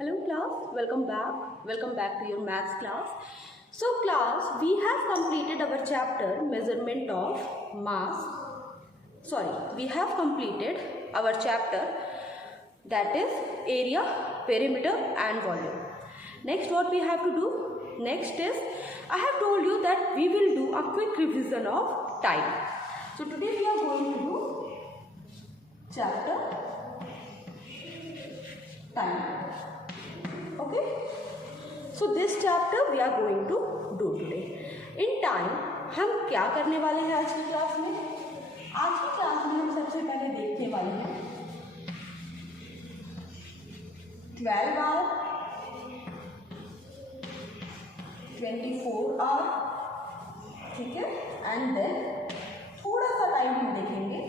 Hello class, welcome back to your maths class. So class, we have completed our chapter measurement of mass. We have completed our chapter that is area, perimeter and volume. Next what we have to do? Next is, I have told you that we will do a quick revision of time. So today we are going to do chapter time. Okay, so this chapter we are going to do today. In time हम क्या करने वाले हैं आज की class में? आज की क्लास में हम सबसे पहले देखने वाले हैं 12 आवर, 24 आवर, ठीक है, एंड देन थोड़ा सा टाइम हम देखेंगे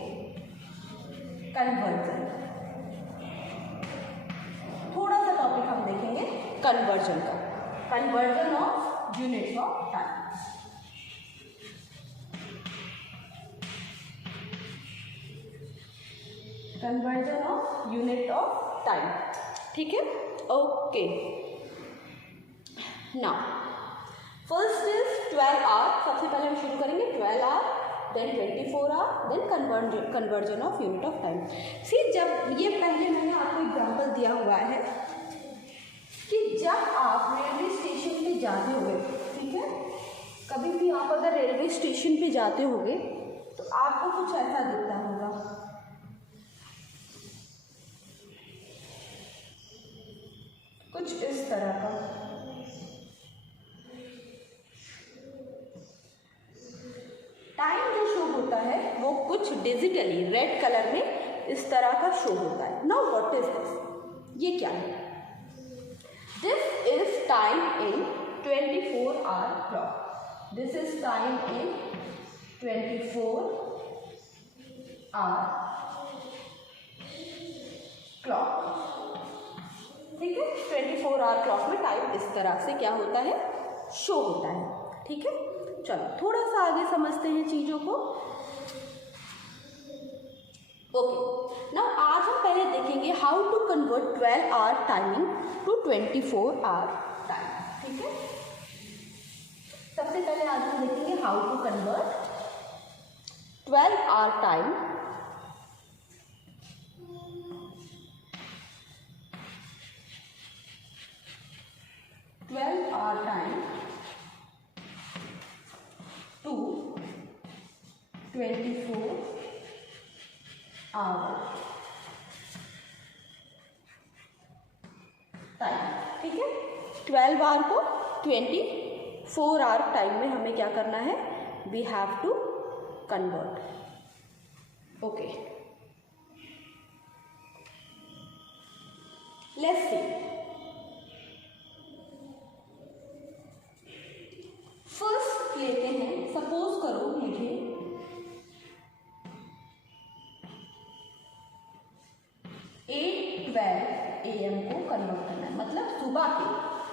कन्वर्जन, थोड़ा सा टॉपिक हम देखेंगे कन्वर्जन का, conversion of units of time. Conversion of unit of time, ठीक है. Okay, now first is 12 hour. सबसे पहले हम शुरू करेंगे 12 hour, then 24 hour, then conversion of unit of time. See, जब ये पहले मैंने आपको एग्जांपल दिया हुआ है कि जब आप रेलवे स्टेशन पे जाते होगे, ठीक है, कभी भी आप अगर रेलवे स्टेशन पे जाते होगे तो आपको कुछ ऐसा दिखता होगा. कुछ इस तरह का. टाइम जो शो होता है वो कुछ डिजिटली रेड कलर में इस तरह का शो होता है. Now what is this? ये क्या है? This is time in 24 hour clock. This is time in 24 hour clock, ठीक है. 24 आवर क्लॉक में टाइम इस तरह से क्या होता है, शो होता है, ठीक है. चलो थोड़ा सा आगे समझते हैं चीज़ों को. ओके, नाउ आज हम पहले देखेंगे how to convert 12 hour timing to 24 hour time, ठीक है. सबसे पहले आज हम देखेंगे how to convert 12 hour time to 24 hour time, ठीक है. 12 आवर को 24 आवर टाइम में हमें क्या करना है? We have to convert. Okay, let's see. First लेते हैं, सपोज करो मुझे 8:12 AM को कन्वर्ट करना है. मतलब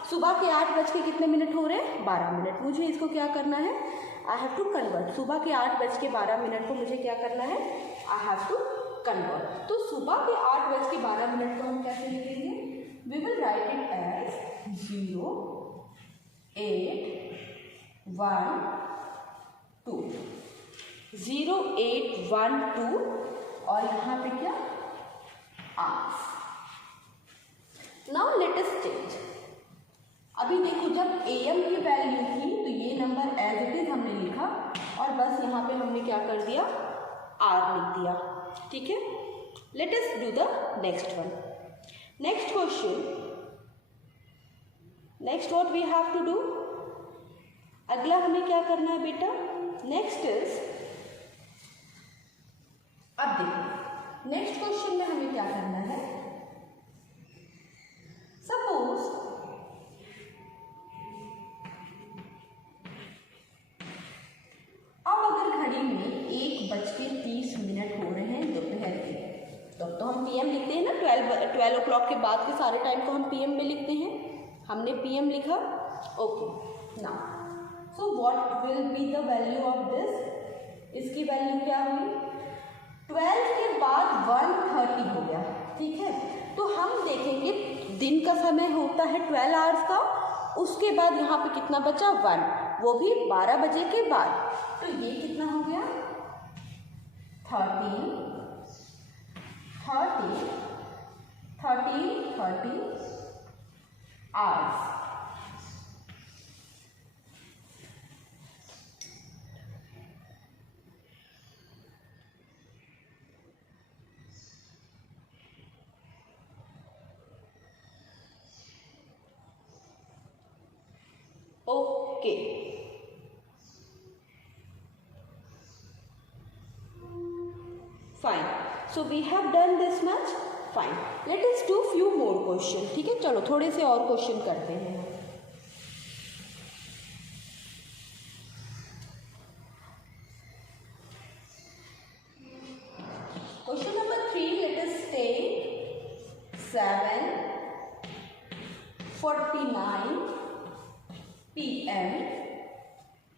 सुबह के 8 बज के कितने मिनट हो रहे हैं? 12 मिनट. मुझे इसको क्या करना है? I have to convert. सुबह के 8 बज के 12 मिनट को मुझे क्या करना है? I have to convert. तो सुबह के 8 बज के 12 मिनट को हम कैसे लिखेंगे? We will write it as 0, 8, 1, 2. 0, 8, 1, 2 और यहाँ पे क्या? Hours. Now let us change. अभी देखो, जब AM की वैल्यू थी तो ये नंबर एज इट इज हमने लिखा और बस यहाँ पे हमने क्या कर दिया? आर लिख दिया, ठीक है. Let us do the next one. Next question. Next what we have to do? अगला हमें क्या करना है बेटा? नेक्स्ट इज, अब देखो नेक्स्ट क्वेश्चन में हमें क्या करना है? सपोज अब अगर घड़ी में 1:30 हो रहे हैं दोपहर के, तो हम PM लिखते हैं ना. 12 o'clock के बाद के सारे टाइम को हम PM में लिखते हैं. हमने PM लिखा. Okay, now so what will be the value of this? इसकी वैल्यू क्या हुई? 12 के बाद 1:30 हो गया, ठीक है. तो हम देखेंगे दिन का समय होता है 12 आवर्स का, उसके बाद यहाँ पे कितना बचा 1, वो भी 12 बजे के बाद। तो ये कितना हो गया 13 hours. Okay, fine. So we have done this much, fine. Let us do few more question, ठीक है। चलो थोड़े से और क्वेश्चन करते हैं। Question number 3, let us take 7:49 PM.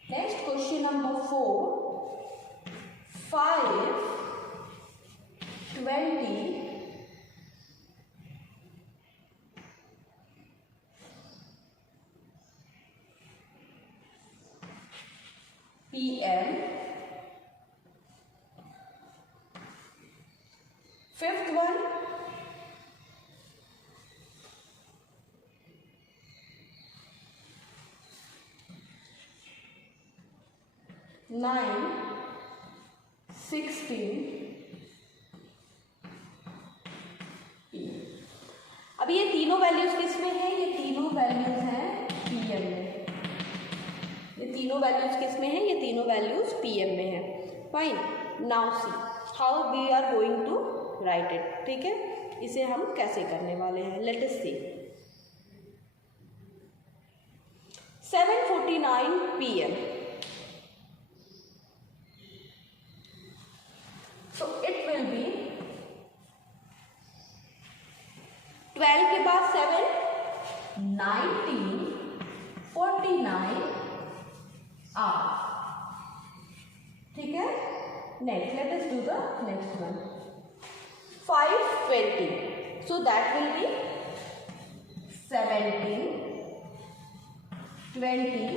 Next question number 4, 5:20 PM. Fifth one, 9:16 अब ये तीनों वैल्यूज किस में है? ये तीनों वैल्यूज हैं PM में। ये तीनों वैल्यूज किस में है? ये तीनों वैल्यूज PM में है। Fine. Now see how we are going to write it, ठीक है। इसे हम कैसे करने वाले हैं, let us see. 7:49 PM, so it will be 12 के बाद 7, 19:49 आवर्स, ठीक है। Next let us do the next one, 5:20, so that will be 17:20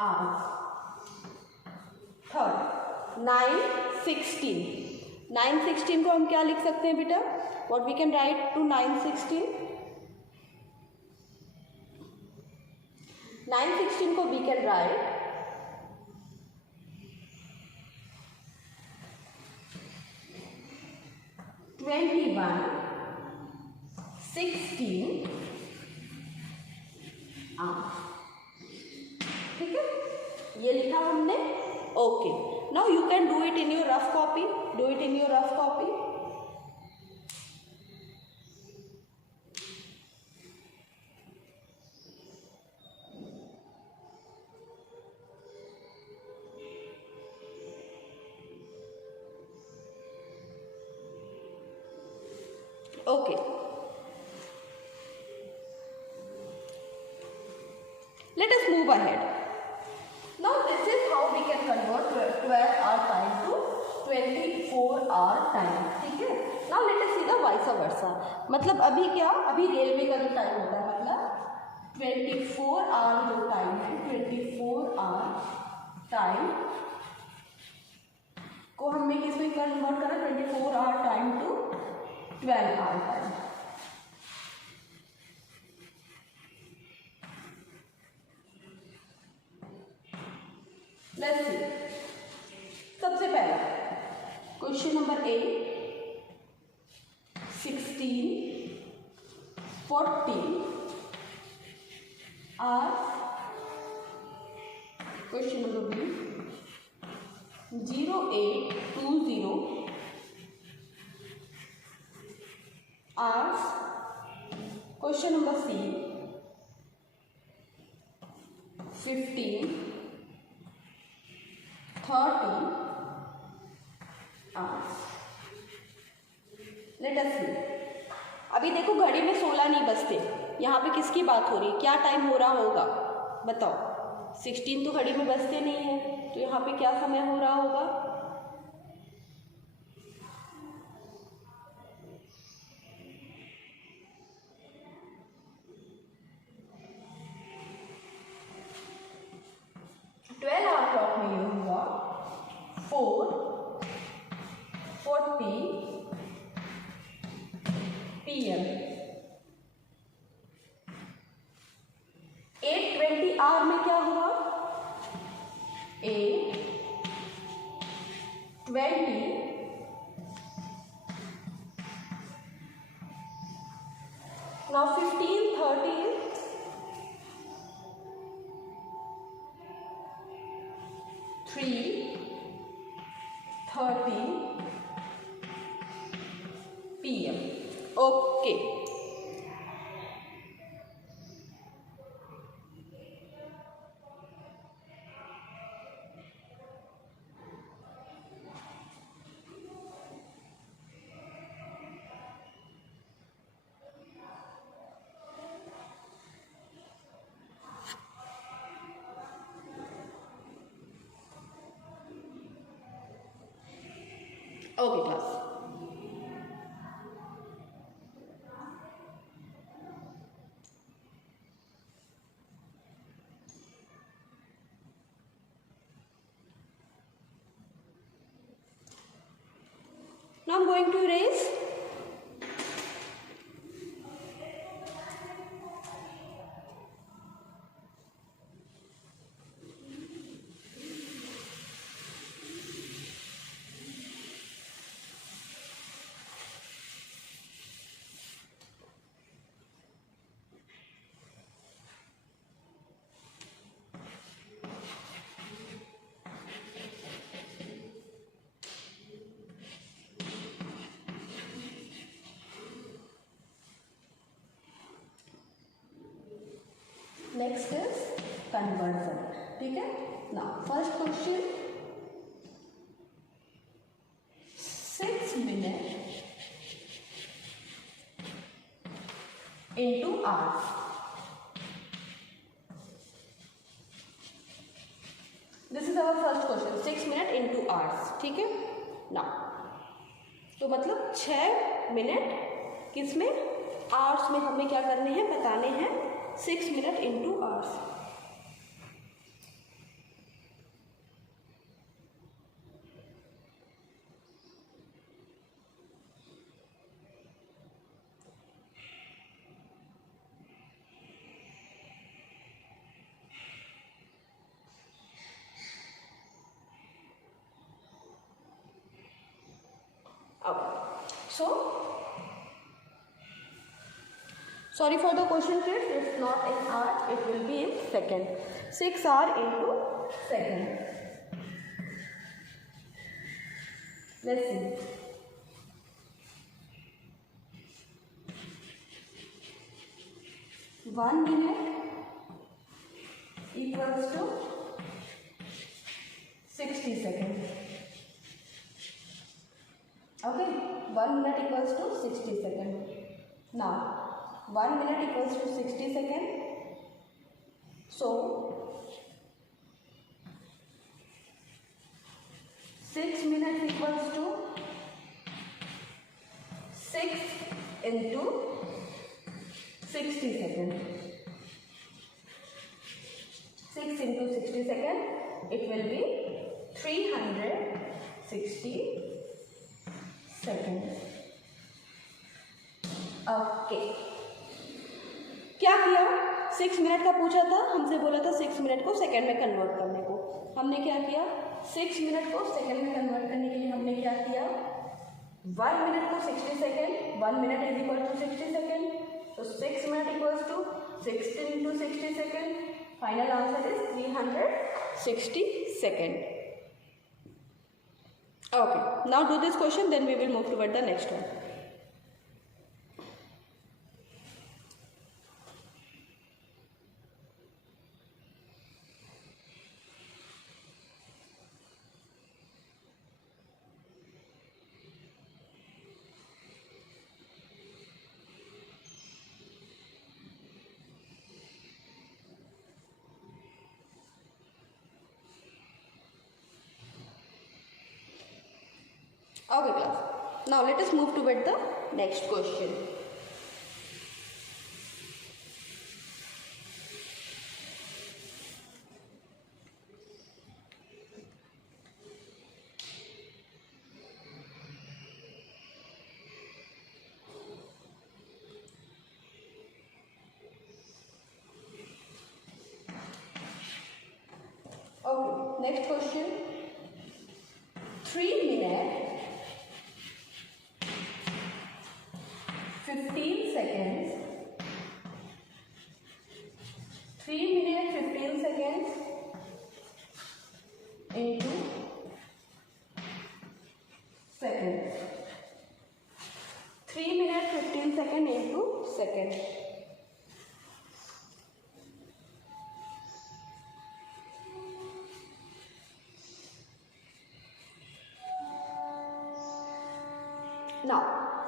hours. Third 9:16, 9:16 को हम क्या लिख सकते हैं बेटा? What we can write to 9:16? 9:16 को वी कैन राइट 21:16 ठीक है, ये लिखा हमने। Okay, now you can do it in your rough copy, do it in your rough copy. Okay, let us move ahead. Now this is how we can convert 12-hour time to 24-hour time, ठीक है। Now let us see the vice versa, मतलब अभी क्या, अभी रेलवे का जो टाइम होता है, मतलब 24-hour जो टाइम है, 24-hour टाइम को हमने किसमें कन्वर्ट करा? 24-hour time to 12-hour time। Let's see, सबसे पहला question number 8, 16:40 hours। Question number B, 08:20 hours। Question number C, 15:30 hours। Let us see, अभी देखो घड़ी में 16 नहीं बजते, यहाँ पे किसकी बात हो रही है? क्या टाइम हो रहा होगा बताओ? 16 तो घड़ी में बजते नहीं है, तो यहाँ पे क्या समय हो रहा होगा? 4:40 PM। 8:20 आवर में क्या हुआ? 8:20 now 15:30 3:30 PM। Okay, okay class. Now I'm going to erase. Next is conversion, ठीक है ना। First question, 6 minute into hours। This is our first question, 6 minute into hours, ठीक है ना। तो मतलब 6 मिनट किसमें? आवर्स में हमें क्या करने हैं, बताने हैं। 6 minute into hours। So sorry for the question kids, it's not in hour, it will be in second। 6 hour into second। let's see, one minute equals to 60 seconds। okay, 1 minute equals to 60 seconds। now 1 minute equals to 60 seconds, so 6 minutes equals to 6 into 60 seconds। 6 into 60 seconds, it will be 360 seconds। Okay, क्या किया? 6 मिनट का पूछा था, हमसे बोला था 6 मिनट को सेकंड में कन्वर्ट करने को। हमने क्या किया? 6 मिनट को सेकंड में कन्वर्ट करने के लिए हमने क्या किया? 1 मिनट को 60 second, 1 minute is equal to 60 second, तो 6 minute equals to 60 into 60 second. Final answer is 360 second. okay, now do this question, then we will move toward the next one। okay class, now let us move toward the next question। Next question, 3 minute 15 seconds, 3 minute 15 seconds into seconds, 3 minute 15 second into second. Now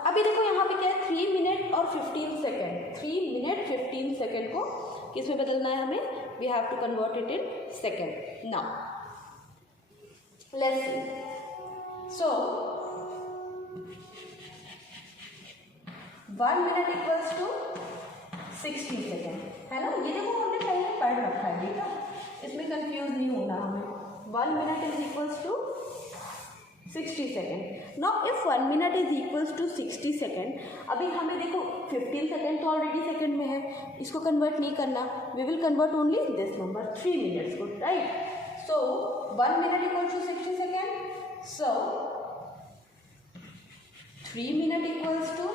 अभी देखो यहाँ पे क्या है, 3 मिनट और 15 सेकेंड, 3 minute 15 सेकेंड को किस में बदलना है हमें, we have to convert it in second. Now let's see, so 1 minute equals to 60 second, है ना. ये देखो हमने पहले पढ़ रखा है बेटा, इसमें कंफ्यूज नहीं होना हमें. 1 minute is equals to 60 second. Now if 1 minute is equals to 60 second, अभी हमें देखो 15 सेकेंड तो ऑलरेडी सेकेंड में है, इसको कन्वर्ट नहीं करना, we will convert only this number 3 minutes को, right. So 1 minute equals to 60 second, so 3 minute equals to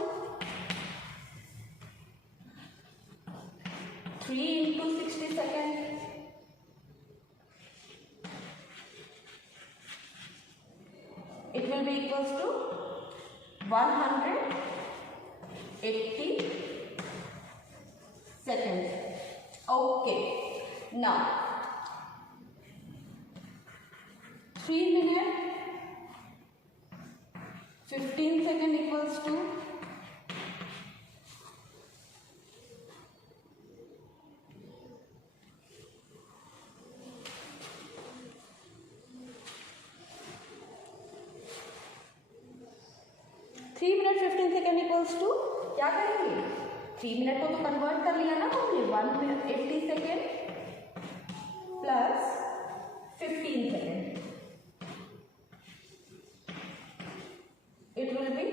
3 into 60 seconds. It will be equals to 180 seconds. Okay. Now 3 minute 15 second equals to 3 minute 15 second equals to, क्या करेंगे, 3 मिनट को तो कन्वर्ट कर लिया ना हमने, 180 second plus 15 second, it will be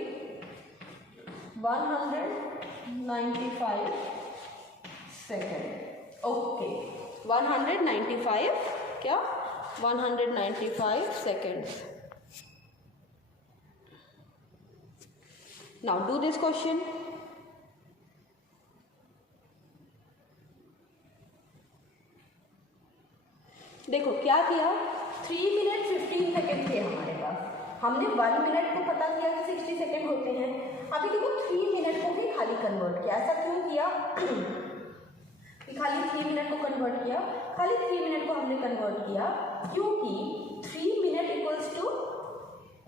195 second. Okay, 195 क्या, 195 seconds. Now do this question. देखो क्या किया, 3 मिनट 15 सेकेंड थे हमारे पास, हमने 1 मिनट को पता किया कि 60 सेकेंड होते हैं. अभी देखो 3 मिनट को भी खाली कन्वर्ट किया. ऐसा क्यों किया कि खाली 3 मिनट को कन्वर्ट किया, खाली 3 मिनट को हमने कन्वर्ट किया क्योंकि 3 मिनट इक्वल्स टू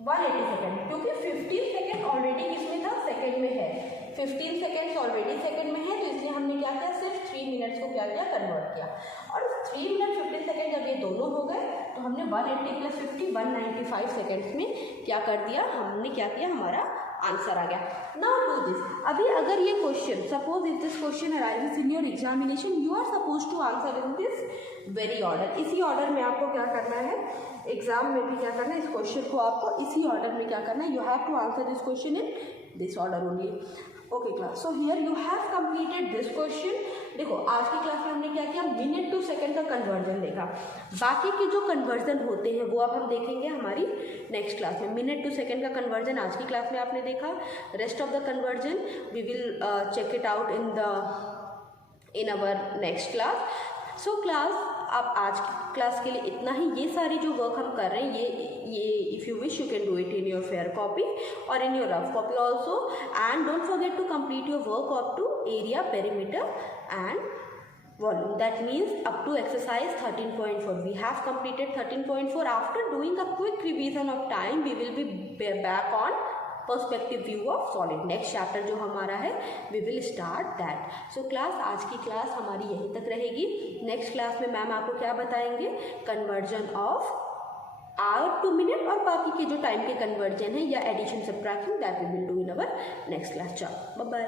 180 सेकेंड, क्योंकि 15 सेकेंड ऑलरेडी किसमें था, सेकेंड में है. 15 सेकेंड्स ऑलरेडी सेकेंड में है, तो इसलिए हमने क्या किया, सिर्फ 3 मिनट्स को क्या किया, कन्वर्ट किया. और 3 मिनट 15 सेकेंड जब ये दोनों हो गए तो हमने 180 प्लस 50 195 सेकेंड्स में क्या कर दिया, हमने क्या किया, हमारा आंसर आ गया. Now do this. अभी अगर ये question, suppose if this question arises in your examination, you are suppose to answer in this very order. इसी ऑर्डर में आपको क्या करना है, एग्जाम में भी क्या करना है, इस क्वेश्चन को आपको इसी ऑर्डर में क्या करना है, you have to answer this question in this order only. Okay class, so here you have completed this question. देखो आज की क्लास में हमने क्या किया, मिनट टू सेकंड का कन्वर्जन देखा. बाकी के जो कन्वर्जन होते हैं वो अब हम देखेंगे हमारी नेक्स्ट क्लास में. मिनट टू सेकंड का कन्वर्जन आज की क्लास में आपने देखा. Rest of the conversion we will check it out in our next class. So class, आप आज की क्लास के लिए इतना ही. ये सारी जो वर्क हम कर रहे हैं, ये if you wish you can do it in your fair copy और in your rough copy also. And don't forget to complete your work up to area, perimeter and volume. That means up to exercise 13.4. We have completed 13.4. After doing a quick revision of time, we will be back on perspective view of solid. Next chapter जो हमारा है, we will start that. So class, आज की क्लास हमारी यहीं तक रहेगी. Next class में मैम आपको क्या बताएंगे, conversion of hour to minute और बाकी के जो टाइम के कन्वर्जन है या addition subtraction, that we will do in our next class. चलो बाय बाय.